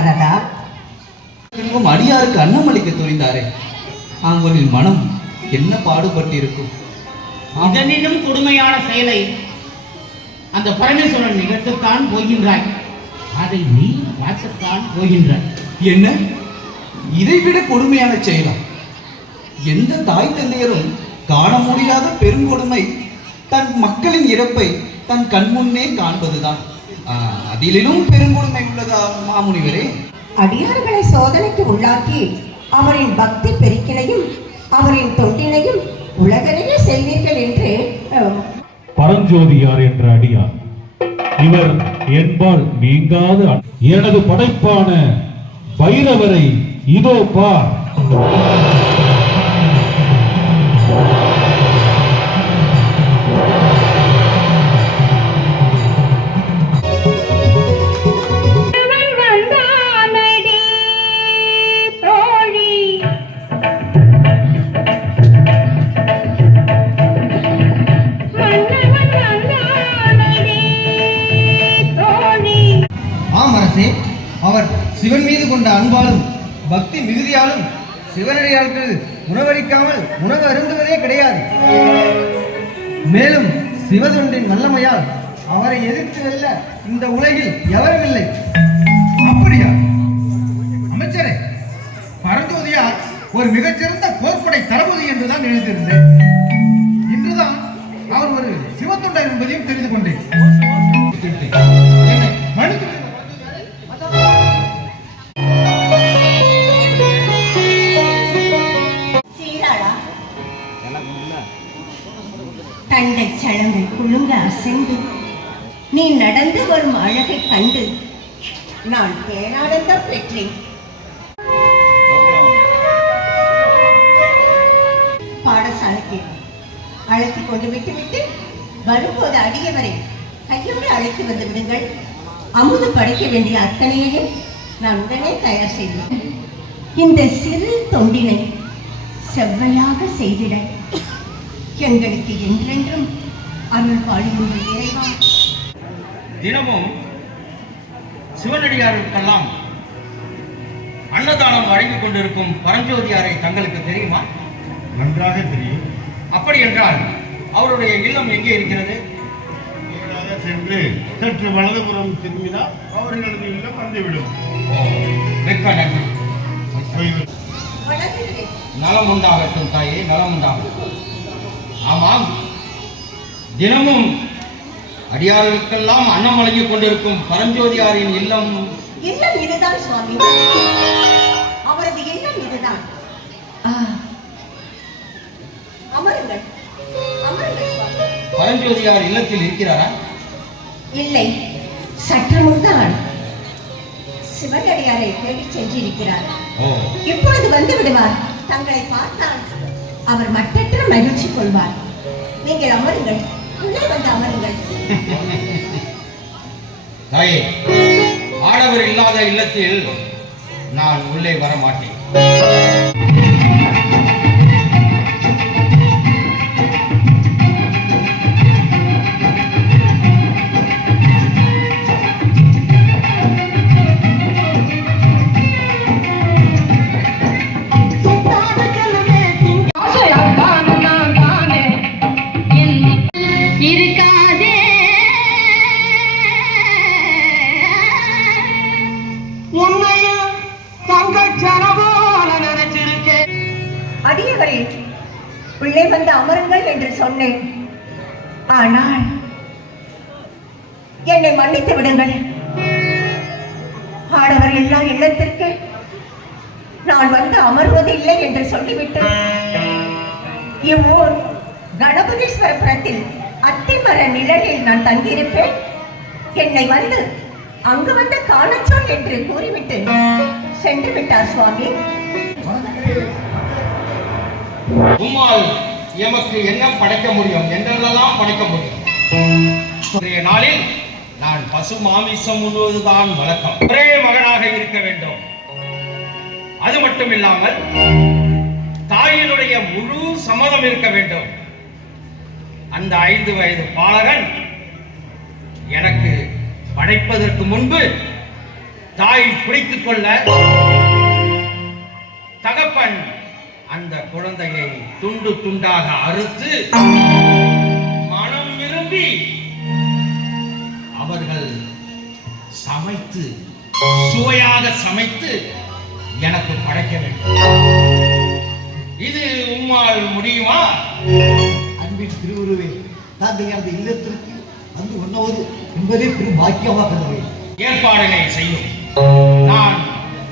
நாரதா செல்வம் அடியாருக்கு அன்னம் அளிக்க துணிந்தாரே. அவங்களின் மனம் என்ன பாடுபட்டிருக்கும்? ஆம், இதனினும் கொடுமையான செயலை அந்த பரமேஸ்வரன் நிகழ்த்தத்தான் போகின்றாய். அதை நீ பார்க்கத்தான் போகின்றாய். என்ன? இதைவிட கொடுமையான செயலா? எந்த தாய் தந்தையரும் காண முடியாத பெருங்கொடுமை தன் மக்களின் இறப்பை தன் கண்முன்னே காண்பதுதான். அதிலும் பெருங்கொடுமை உள்ளதா மாமுனிவரே? அடியார்களை சோதனைக்கு உள்ளாக்கி அவரின் பக்தி பெருக்கினையும் அவரின் தொண்டினையும் உலகறிய செய்வீர்கள் என்று பரஞ்சோதியார் என்ற அடியார். இவர் என்பால் நீங்காத எனது படைப்பான பைரவரை இதோ பார். கொண்ட அன்பாலும் பக்தி மிகுதியாலும் சிவனடியாருக்கு உணவளிக்காமல் உணவு அருந்துவதே கிடையாது. மேலும் சிவதொண்டின் வல்லமையால் அவரை எதிர்த்து வெல்ல இந்த உலகில் எவரும் இல்லை. அப்படியா? அமைச்சரே பரஞ்சோதியார் ஒரு மிகச்சிறந்த போர்ப்படை தளபதி என்றுதான் நினைத்திருந்தேன். இன்றுதான் அவர் ஒரு சிவத்தொண்டர் என்பதையும் தெரிந்து கொண்டேன். மன்னித்து நீ நடந்து வரும் அழகை கண்டு நான் பேரானந்தம் பெற்றேன். பாடசாலைக்கு அழைத்து கொண்டு விட்டு விட்டு வரும்போது அடியவரை கையோடு அழைத்து வந்து விடுங்கள். அமுது படைக்க வேண்டிய அத்தனையையும் நான் உடனே தயார் செய்வேன். இந்த சிறு தொண்டினை செவ்வையாக செய்திட எங்களுக்கு என்றென்றும் அருள் பாடுகின்ற இறைவா. தினமும் சிவனடியாருக்கெல்லாம் அன்னதானம் வழங்கிக் கொண்டிருக்கும் பரஞ்சோதியாரை தங்களுக்கு தெரியுமா? நன்றாக தெரியும். அப்படி என்றால் அவருடைய இல்லம் எங்கே இருக்கிறது? சென்று சற்று வலதுபுறம் திரும்பினால் அவர்களது இல்லம் வந்துவிடும். மிக்க நன்றி. நலம் உண்டாகட்டும் தாயே நலம் உண்டாகட்டும். ஆமாம். தினமும் அடியார்களுக்கெல்லாம் அன்னம் வழங்கிக் கொண்டிருக்கும் பரஞ்சோதியாரின் இல்லம். இல்லம் இதுதான் சுவாமி. அவரது இல்லம் இதுதான். ஆ. அமருங்கள். அமருங்கள் சுவாமி. பரஞ்சோதியார் இல்லத்தில் இருக்கிறாரா? இல்லை. சற்று முன்தான் சிவனடியாரை தேடி சென்றிருக்கிறார். ஓ. இப்பொழுது வந்து விடுவார். தங்களை பார்த்தால் அவர் மட்டற்ற மகிழ்ச்சி கொள்வார். நீங்கள் அமருங்கள். உள்ளே வந்து அமருங்கள் தாயே ஆடவர் இல்லாத இல்லத்தில் நான் உள்ளே வர மாட்டேன் என்னை மன்னித்து விடுங்கள். ஆடவர் எல்லா இல்லத்திற்கு நான் வந்து அமர்வது இல்லை என்று சொல்லிவிட்டு இவ்வூர் கணபதீஸ்வரபுரத்தில் அத்திமர நிழலில் நான் தங்கியிருப்பேன். என்னை வந்து அங்கு வந்து காணச்சொல் என்று கூறிவிட்டு சென்று விட்டார் சுவாமி. உம்மால் எமக்கு என்ன படைக்க முடியும்? என்றெல்லாம் படைக்க முடியும். நாளில் நான் பசு மாமிசம் உண்ணுவதுதான் வழக்கம். ஒரே மகனாக இருக்க வேண்டும். அது மட்டும் இல்லாமல் தாயினுடைய முழு சம்மதம் இருக்க வேண்டும். அந்த ஐந்து வயது பாலகன் எனக்கு படைப்பதற்கு முன்பு தாய் பிடித்துக் கொள்ள தகப்பன் அந்த குழந்தையை துண்டு துண்டாக அறுத்து மனம் விரும்பி அவர்கள் சமைத்து சுவையாக சமைத்து எனக்கு படைக்க வேண்டும். இது உம்மால் முடியுமா? அன்பின் திருவுருவே அந்த இல்லத்திற்கு வந்து உண்ணவது என்பதே பெரும் பாக்கியமாக ஏற்பாடுகளை செய்யும். நான்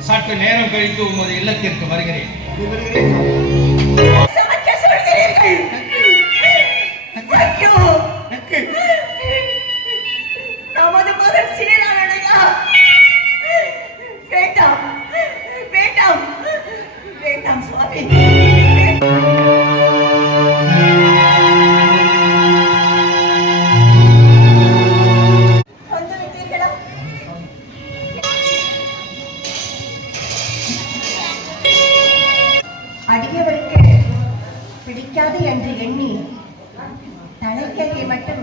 சற்று நேரம் கழித்து உமது இல்லத்திற்கு வருகிறேன். பிடிக்காது என்று எண்ணி தலைக்கையை மட்டும்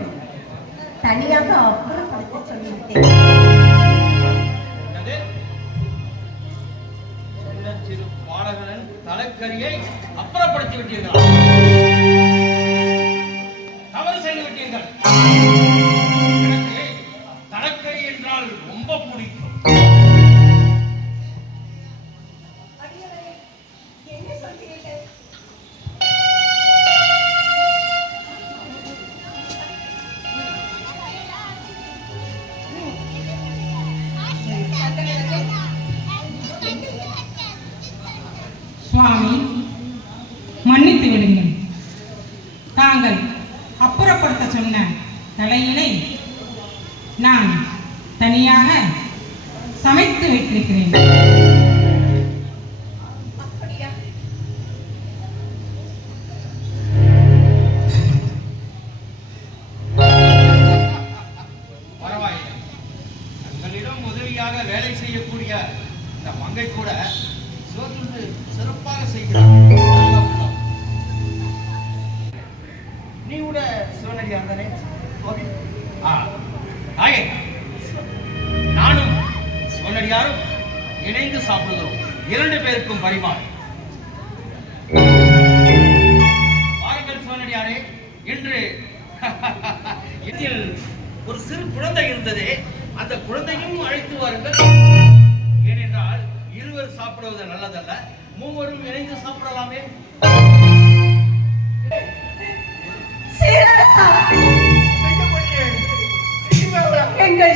தனியாக அப்புறப்படுத்த சொல்லிவிட்டேன். தலைக்கரியை அப்புறப்படுத்தி விட்டீர்களா? சுவாமி மன்னித்து விடுங்கள். தாங்கள் அப்புறப்படுத்த சொன்ன தலையினை நான் தனியாக சமைத்து வைத்திருக்கிறேன். சிறப்பாக செய்கிறார். நீ கூட சிவனடியார் தானே? ஆயே நானும் சிவனடியாரும் இணைந்து சாப்பிடுகிறோம். இரண்டு பேருக்கும் பரிமாறு. வாருங்கள் சிவனடியாரே. இன்று இதில் ஒரு சிறு குழந்தை இருந்ததே. அந்த குழந்தையும் அழைத்து வாருங்கள். இருவர் சாப்பிடுவது நல்லதல்ல. மூவரும் இணைந்து சாப்பிடலாமே. எங்கள்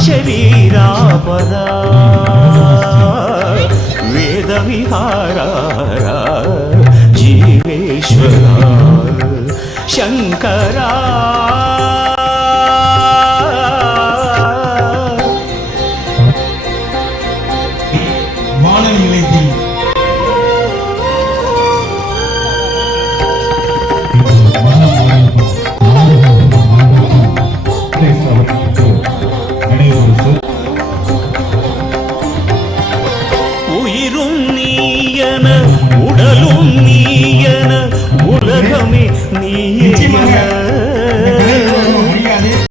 శరీరాపద వేద విహార జీవేశ్వర శంకరా